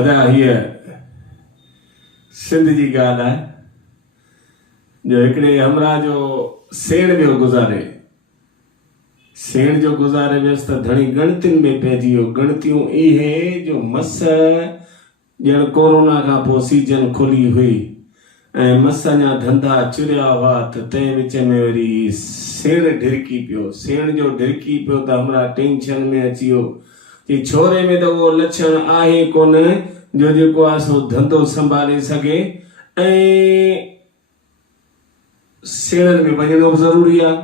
अदा हीअ सिंध जी ॻाल्हि आहे जो हिकिड़े हमरा जो सेण वियो गुज़ारे। सेण जो गुज़ारे वियुसि त धणी गणतियुनि में पइजी वियो। गणतियूं इहे जो मस ॼण कोरोना खां पोइ सीजन खुली हुई ऐं मस अञा धंधा चुरिया हुआ त तंहिं विच में वरी सेण ढिरकी पियो। सेण जो ढिरकी पियो त हमरा टेंशन में अची वियो कि छोरे में त उहो लक्षण आहे कोन जो जेको आहे सो धंधो संभाले सघे ऐं सेणनि में वञणो बि ज़रूरी आहे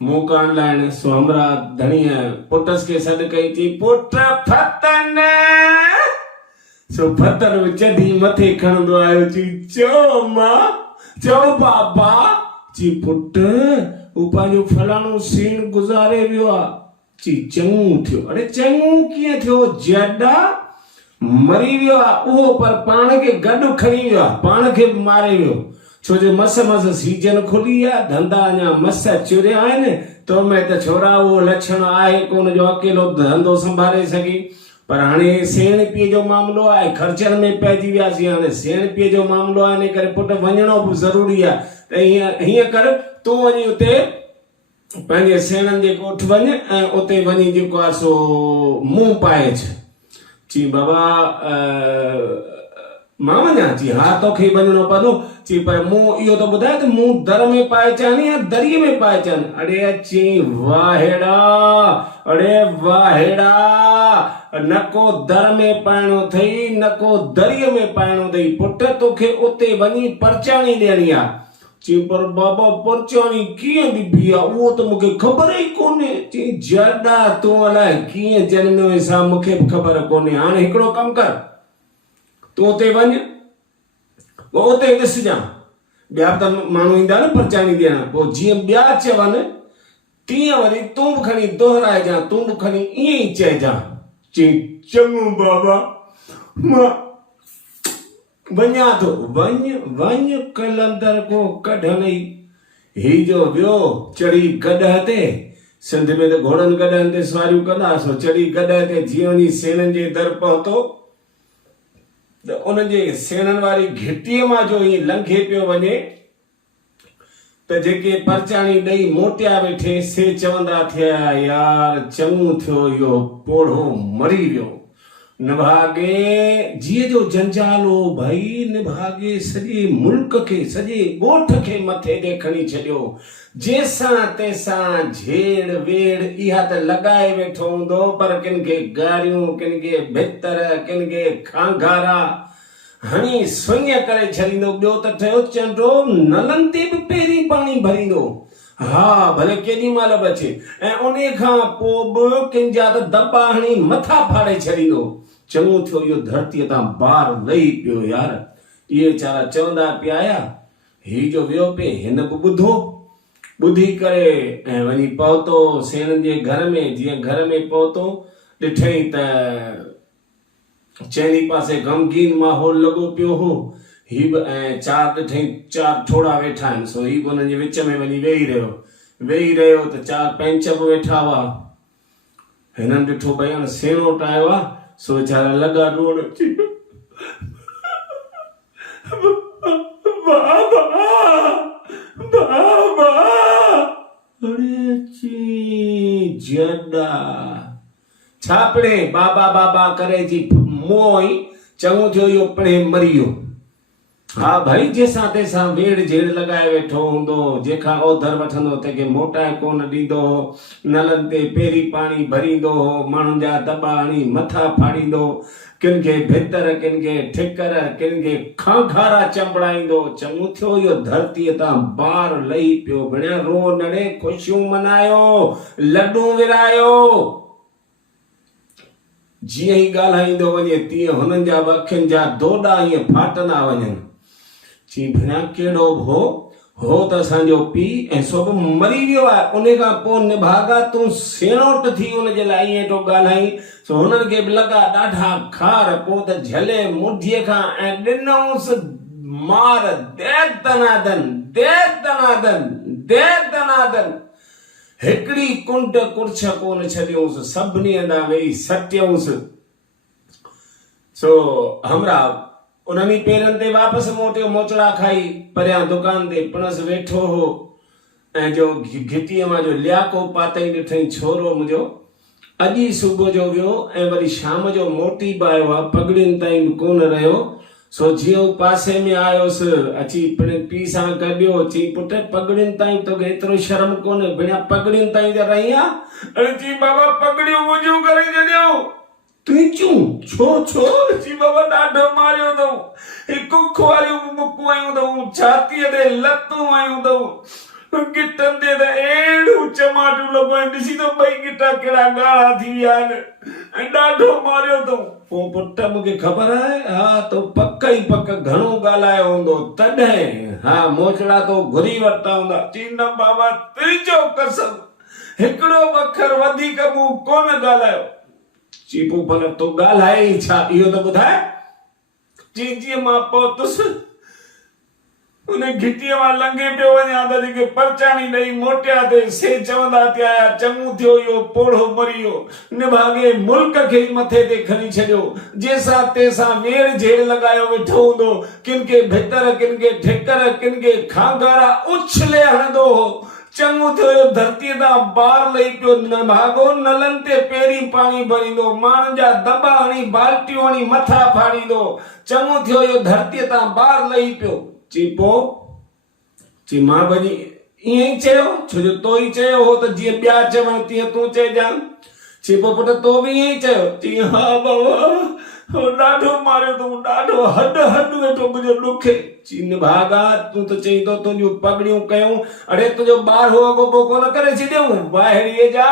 मोकान लाइण। सो हमरा धणीअ पुटस खे सॾु कई थी, पुट फतन। सो फतन चढ़ी मथे खणंदो आयो ची, चओ मां, चओ बाबा। ची पुट हू पंहिंजो फलाणो सेण गुज़ारे वियो आहे। ची चङो थियो। अरे चङो कीअं थियो? जॾा मरी वियो आहे उहो, पर पाण खे गॾु खणी वियो आहे, पाण खे मारे वियो। छो जो मस सीजन खुली आहे, धंधा अञा मस चुरिया आहिनि, तो में त छोरा उहो लक्षण आहे कोन जो अकेलो धंधो संभाले सघे। पर हाणे सेण पीउ जो मामलो आहे, ख़र्चनि में पइजी वियासीं। हाणे सेण पीउ जो मामलो आहे, इन करे पुट वञणो बि ज़रूरी आहे। त हीअं कर, तूं वञी उते पंहिंजे सेणनि जे ॻोठ वञ ऐं उते वञी जेको आहे सो मुंहुं पाए अच। ची बाबा मां वञा? ची हा तोखे वञणो पवंदो। ची पर मूं इहो त ॿुधाए त मूं दर में पाए अचां या दरीअ में पाए अचां? अड़े अची वाहेड़ा, अड़े वाहेड़ा, न को दर में पाइणो अथई न को दरीअ में पाइणो अथई। पुट तोखे उते वञी परचाणी ॾियणी आहे। ची पर बाबा परचाणी कीअं ॾिबी आहे उहो त मूंखे ख़बर ई कोन्हे। ची जॾा तूं अलाए कीअं जनमियो सा मूंखे बि ख़बर कोन्हे। हाणे हिकिड़ो कमु कर, तूं उते वञ, पोइ उते ॾिसजां ॿिया त माण्हू ईंदा न परचाणी ॾियण। पोइ जीअं ॿिया चवनि तीअं वरी तूं बि खणी दोहराइजां, तूं बि खणी ईअं ई चइजां। ची चङो बाबा, मां वञा थो। वञ कलंदर को कढणई। ही जो वियो चढ़ी गॾह ते, सिंध में त घोड़नि गॾहनि ते सवारियूं कंदा। सो चढ़ी गॾह ते जीअं वञी सेणनि जे दर पहुतो त उनजे सेणनि वारी घिटीअ मां जो ईअं लंघे पियो वञे त जेके परचाणी ॾेई मोटिया वेठे से चवंदा थिया, यार चङो थियो इहो पोढ़ो मरी वियो। निभागे जीअ जो जंजाल हो भाई, निभागे सॼे मुल्क खे, सॼे ॻोठ खे मथे ते खणी छॾियो। जंहिंसां तंहिंसां झेड़ वेड़ इहा त लॻाए वेठो हूंदो, पर किन खे गारियूं, किन खे भितर, किन खे खांगारा हणी सुईं करे छॾींदो। ॿियो त ठहियो चंडो नलनि ते बि पहिरीं पाणी भरींदो। हा भले केॾी महिल बि अचे। ऐं उन खां पोइ बि किन जा त दॿा हणी मथा फाड़े छॾींदो। चङो थियो इहो धरतीअ तां बार लही पियो। यार इहे वीचारा चवंदा पिया आया, ही जो वियो पे हिन बि ॿुधो, ॿुधी करे ऐं वञी पहुतो सेणनि जे घर में। जीअं घर में पहुतो ॾिठई त चइनी पासे गमगीन माहौल लॻो पियो हो। ही बि ऐं चार ॾिठई, चार छोड़ा वेठा आहिनि। सो ही बि हुननि जे विच में वञी वेही रहियो त चार पंच बि वेठा हुआ। हिननि ॾिठो भई हाणे सेणोट आयो आहे। सो वीचारा लॻा रोअण, अरे ची जॾा छा पिणे बाबा बाबा करे जी मोई। चङो थियो इहो पिणे मरी वियो। हा भाई जंहिंसां तंहिंसां वेड़ झेड़ लॻाए वेठो हूंदो, जंहिंखां ओधर वठंदो तंहिंखे मोटाए कोन ॾींदो, नलनि ते पहिरीं पाणी भरींदो, माण्हुनि जा दॿा हणी मथा फाड़ींदो, किन खे भितर, किन खे ठिकर, किन खे खांखारा चंबड़ाईंदो। चङो थियो इहो धरतीअ तां बार लही पियो। भेणिया रो नड़े, ख़ुशियूं मनायो, लॾूं विरायो। जीअं ई ॻाल्हाईंदो वञे तीअं हुननि जा बि अखियुनि जा दोॾा ईअं फाटंदा वञनि। चई भेणिया कहिड़ो हो त असांजो पीउ ऐं सो बि मरी वियो आहे। उन खां पोइ निभागा तूं सेणोट थी उनजे लाइ ईअं तो ॻाल्हाई। सो हुननि खे बि लॻा ॾाढा खार। पोइ त झले मुठीअ खां ऐं ॾिनऊंसि मार, देर दनादन, देर दनादन, देर दनादन। हिकिड़ी कुंड कुर्छ कोन छॾियऊंसि, सभिनी हंधा वेही सटियऊंसि। सो हमरा उन्हनि पेरनि ते वापसि मोटियो मोचड़ा खाई परियां दुकान ते पिणस वेठो हो ऐं जो घिटीअ मां जो लियाको पातई ॾिठई छोरो मुंहिंजो अॼु ई सुबुह जो वियो ऐं वरी शाम जो मोटी बि आयो आहे पगड़ियुनि ताईं बि कोन रहियो सो जीअं पासे में आयोसि अची पिण पीउ सां गॾियो चई पुट पगड़ियुनि ताईं तोखे एतिरो शर्म कोन्हे बिना पगड़ियुनि ताईं त रही आहे अरे चई बाबा पगड़ियूं मुंहिंजूं करे छॾियो तुंहिंजूं छो छो चई बाबा ॾाढो मारियो अथऊं कुख वारियूं मुकूं आयूं अथऊं छातीअ ते लतूं आयूं अथऊं गिटनि ते त अहिड़ियूं चमाटूं लॻो ॾिसी तो ॿई गिटा कहिड़ा ॻाढ़ा थी विया आहिनि ऐं ॾाढो मारियो अथऊं पोइ पुट मूंखे ख़बर आहे हा तो पक ई पक घणो ॻाल्हायो हूंदो तॾहिं हा मोचड़ा तो घुरी वरिता हूंदा चई न बाबा तुंहिंजो कसम हिकिड़ो अखर वधीक मूं कोन ॻाल्हायो चई पोइ भला तो ॻाल्हाए ई छा इहो त ॿुधाए चई जीअं मां पहुतुसि उन घिटीअ मां लंघे पियो वञा त जेके परचाणी ॾेई मोटिया ते से चवंदा थिया चङो थियो इहो पोढ़ो मरी वियो निभागे मुल्क खे मथे ते खणी छॾियो जंहिंसां तंहिंसां वेड़ झेड़ लॻायो वेठो हूंदो किन खे भितर किन खे ठिकर किन खे खांगारा उछले हणंदो हो चङो थियो धरतीअ तां ॿार लही पियो निभागो नलनि ते पहिरीं पाणी भरींदो माण्हुनि जा दॿा हणी बाल्टियूं हणी मथा फाड़ींदो चङो थियो इहो धरतीअ तां ॿार लही पियो चई पोइ चई मां वञी ईअं ई चयो छो जो तो ई चयो हो त जीअं ॿिया चवनि तीअं तूं चइजांइ चई पोइ पुट तो बि ईअं ई चयो चई हा बाबा हो ॾाढो मारियो अथऊं ॾाढो हॾ वेठो मुंहिंजो ॾुखे चई निभागा तूं त चई तो तुंहिंजूं पगड़ियूं कयूं अड़े तुंहिंजो ॿार हो अॻो पोइ कोन करे छॾियऊं वाहेड़ीअ जा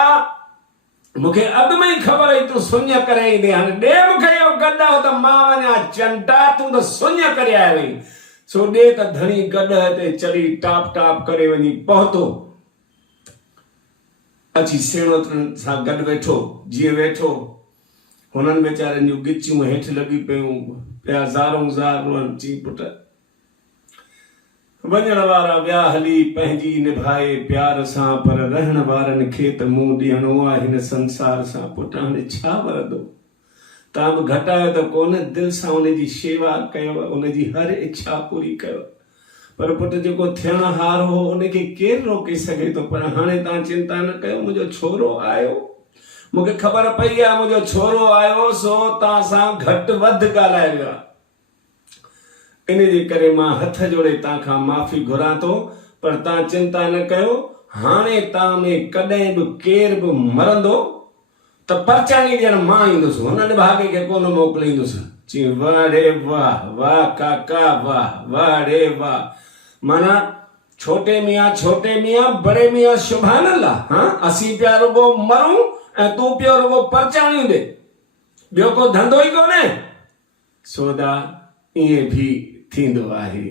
मूंखे अॻु में ई ख़बर हुई तूं सुञ करे ईंदे हाणे ॾे मूंखे इहो गॾु त मां वञा चंटा तूं त सुञ करे आयो वई सो ॾे त धणी गॾह ते चढ़ी टाप टाप करे वञी पहुतो अची सेणोतनि सां गॾु वेठो जीअं वेठो हुननि वीचारनि जूं गिचियूं हेठि लॻी पियूं पिया ज़ारूं ज़ारूं चई पुट वञण वारा विया हली पंहिंजी निभाए प्यार सां पर रहण वारनि खे त मुंहुं ॾियणो आहे हिन संसार सां पुट हाणे छा वरंदो तव्हां बि घटायो त कोन दिलि सां उनजी शेवा कयो उनजी हर इच्छा पूरी कयो पर पुट जेको थियण हार हो उनखे केरु रोके सघे थो पर हाणे तव्हां चिंता न कयो मुंहिंजो छोरो आयो मूंखे ख़बर पई आहे मुंहिंजो छोरो आयो सो तव्हां सां घटि वधि ॻाल्हाए वियो आहे इन जे करे मां हथ जोड़े तव्हां खां माफ़ी घुरां थो पर तव्हां चिंता न कयो हाणे तव्हां में कॾहिं बि केर बि मरंदो त परचाणी ॾियण मां ईंदुसि हुन निभागे खे कोन मोकिलींदुसि चई वाह रे वाह वाह काका वाह वाह रे वाह माना छोटे मियाँ बड़े मियाँ सुभान अल्लाह हाँ असीं पिया रुगो मरूं ऐं तूं पियो रुगो परचाणियूं ॾे ॿियो को धंधो ई कोन्हे सोदा ईअं बि थींदो आहे।